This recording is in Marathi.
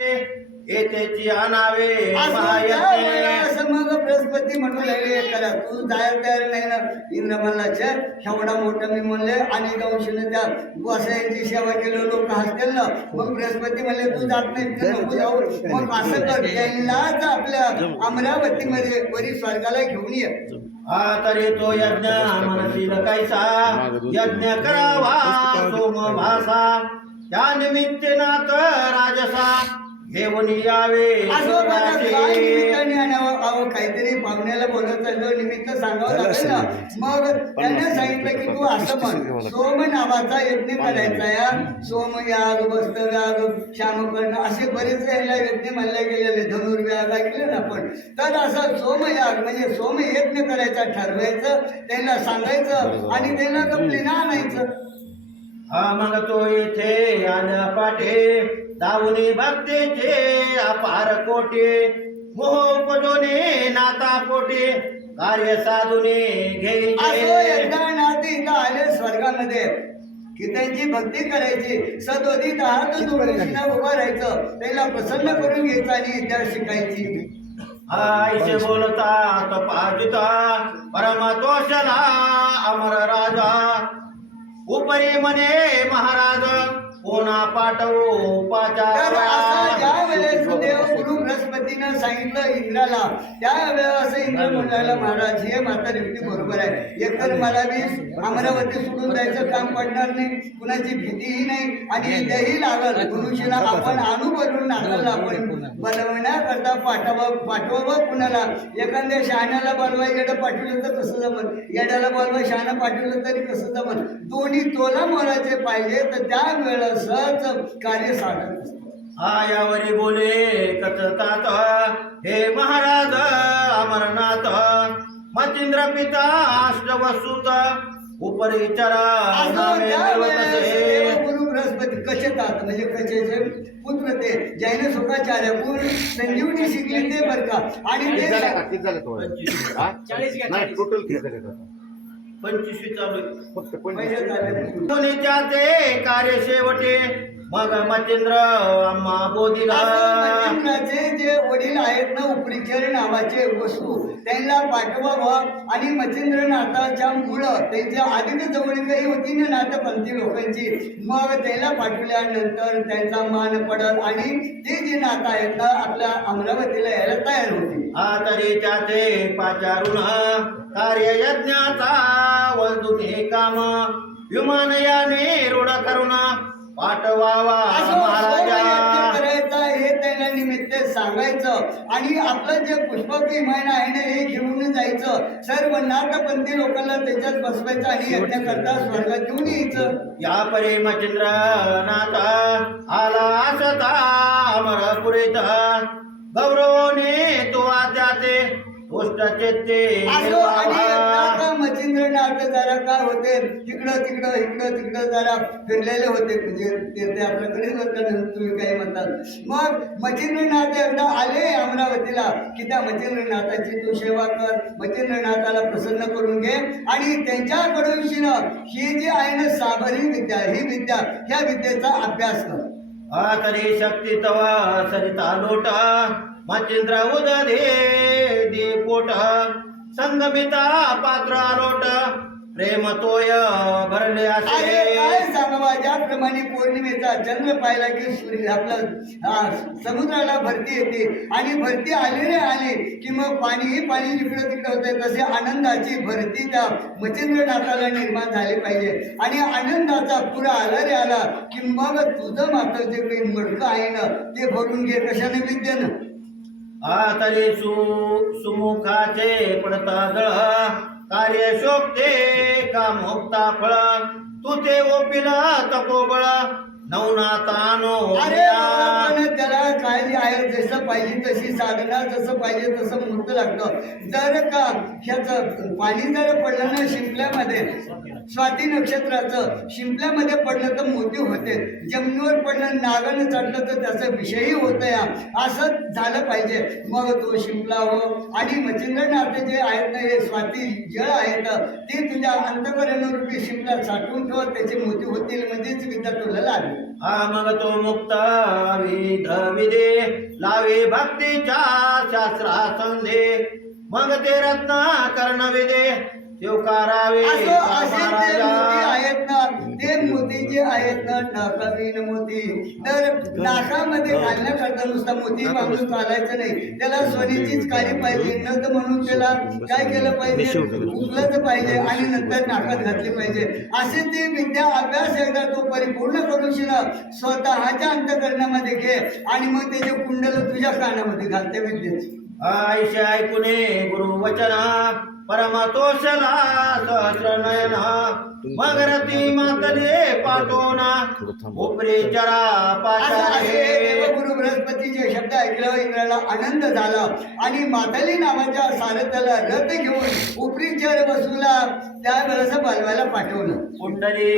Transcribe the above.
येतेची आणावे मग बृहस्पती म्हणू लागले करा तू जायला तयार नाही ना. इंद्र म्हणला "छे, एवढा मोठा मी म्हणले आणि दंशीने त्या सेवा केलं लोक हसतील ना. मग बृहस्पती म्हणले तू जात नाही. मग असं कर आपल्या अमरावतीमध्ये वरी स्वर्गाला घेऊन ये. हा तरी तो यज्ञ मनशील कैसा? यज्ञ करावा सोम भासा त्या निमित्तेनात राजसा. घेऊन यावे. अहो काहीतरी पाहुण्याला बोलत चाललो निमित्त सांगावं लागेल ना. मग त्याने सांगितलं की तू असं म्हण. सोम नावाचा यज्ञ करायचा या. सोम याग वस्त याग श्यामकर्ण असे बरेच याला यज्ञ म्हणले गेलेले. धनुर्व्याग ऐकले ना आपण. तर असं सोमयाग म्हणजे सोम यज्ञ करायचा ठरवायचं त्यांना सांगायचं आणि त्यांना कपलीनं आणायचं. हा मग तो येथे आल्या पाठे. दावणी भक्तीचे अपार कोटे मोह उपजोने नाता पोटे कार्य साधुने इथं आले स्वर्गामध्ये. की त्यांची भक्ती करायची हात जोडून उभं राहायचं त्याला प्रसन्न करून घ्यायचं आणि विद्या शिकायची. आईचे बोलता तपाजिता परमतोषला अमर राजा. उपरी म्हणे महाराज कोणा पाठवो उपाचार बृहस्पतीनं सांगितलं इंद्राला त्या वेळेला असं इंद्र म्हणायला महाराज हे माता व्यक्ती बरोबर आहे. एकतर मला मी अमरावती सोडून जायचं काम पडणार नाही कुणाची भीतीही नाही आणि विद्याही लागल. मनुष्याला आपण आणू बनवून नांदायला आपण. बनवण्याकरता पाठवा पाठवावं कुणाला? एखाद्या शहाण्याला बोलवा येडं पाठवलं तर कसं जमल? येड्याला बोलवा शहाणं पाठवलं तरी कसं जमल? दोन्ही तोला मोलाचे पाहिजे तर त्यावेळेस सहज कार्य साधत असतं हा यावरी बोले कथतात हे महाराज अमरनाथ मचिंद्र पिता अष्टवसुत उपरी चरा असं नामे त्यावेळेस देवतसे. देवगुरु बृहस्पती कचेतात म्हणजे कचेचे पुत्र ते? जैन सुखाचार्य गुरु संजीवनी शिकले ते बरं का? आणि? ते टोटल? पंचवीस. चालू. फक्त ते कार्य शेवटे मग अम्मा बोधिला. जे वडील आहेत ना उपरिचर नावाचे वस्तू त्यांना पाठवावं आणि मच्छिंद्रनाथाच्या मुलं त्यांच्या अधिक जवळीकही होती ना नाथपंथी लोकांची मग त्याला पाठवल्यानंतर त्यांचा मान पडल आणि ते जे नातं आहेत ना आपल्या अमरावतीला यायला तयार होतील हा तरी त्याचे पाचारुण कार्य यज्ञाचा वंदुन हे काम विमानयाने रूढ करून पाठवावा करायचा हे त्यांना निमित्त सांगायचं. आणि आपलं जे पुष्पक विमान आहे ना हे घेऊन जायचं. सर्व नाथपंथी लोकांना त्याच्यात बसवायचं आणि यज्ञ करता स्वर्गात घेऊन यायचं. या परी मचिंद्र नाथ आला असता अमरपुरीत. गौरवने तो त्याचे दुष्ट चेते काय तिकडं तिकडं इकडं तिकडं जरा फिरलेले होते. म्हणजे ते आपल्याकडे होतं तुम्ही काही म्हणतात मग मच्छिंद्रनाथ एकदा आले अमरावतीला की त्या मच्छिंद्रनाथाची तू सेवा कर मच्छिंद्रनाथाला प्रसन्न करून घे. आणि त्यांच्याकडून शिनं ही जी आहे ना साबरी विद्या ही विद्या ह्या विद्येचा अभ्यास कर. हा तरी शक्ती तवा सरिता लोटा मच्छिंद्र उदधे दे पोटा संगमिता पात्र आलोट प्रेम तोय भरले अरे असे काय सांगावा? ज्याप्रमाणे पौर्णिमेचा चंद्र पाहिला की सूर्य आपलं समुद्राला भरती येते. आणि भरती आली रे आली की मग पाणीही पाणी जिकडं तिकडं होतंय. तसे आनंदाची भरती त्या मच्छिंद्रनाथाला निर्माण झाली पाहिजे. आणि आनंदाचा पुरा आला रे आला की मग तुझं मात्र जे काही मडकं आहे ना ते भरून घे. कशाने विद्येनं हा तरी सु सुमुखाचे पडता जळ कार्य शोभते का मुक्ता फळ. तू ते ओपिला तपोबळ नवनाथानो अरे पण त्याला काळजी आहे जसं पाहिजे तशी साधना जसं पाहिजे तसं मूर्त लागतं. जर का ह्याचं पाणी जर पडलं ना शिंपल्यामध्ये स्वाती नक्षत्राचं शिंपल्यामध्ये पडलं तर मोती होते. जमिनीवर पडलं नागानं चढलं तर त्याचा विषयही होतं या. असं झालं पाहिजे. मग तो शिंपला हो. आणि मच्छिंद्रनाथ जे आहेत ना हे स्वाती जळ आहेत ते तुझ्या अंतकरण रूपी शिंपला साठवून ठेव. त्याचे मोती होतील म्हणजेच विद्या तुला लागेल. हा मग तो मुक्त विधे लावे भक्तीच्या शास्त्रा संधे मग ते रत्न कर्ण विदे करावे असं ते. मोती आहेत ना ते मोती जे आहेत ना मोती. तर नाकामध्ये घालण्याकरता नुसता मोती बांधून चालायचं नाही. त्याला सोन्याचीच काळी पाहिजे नंतर म्हणून त्याला काय केलं पाहिजे? उचलत पाहिजे आणि नंतर नाकात घातली पाहिजे. असे ती विद्या अभ्यास एकदा तो परिपूर्ण करून शिना स्वतःच्या अंतकरणामध्ये घे आणि मग त्याचे कुंडल तुझ्या कानामध्ये घाल त्या विद्येची. आयुष्य ऐकुने गुरु वचना परमतोषला सहस्र नयना. मग रती मातले पाठवना उपरे चरा पाचारे देवगुरु बृहस्पतीचे शब्द ऐकल्यावर इंद्राला आनंद झाला. आणि माताली नावाच्या सारथ्याला रथ घेऊन उपरी चर बसूला त्यावेळेस बालवायला पाठवलं. कुंडली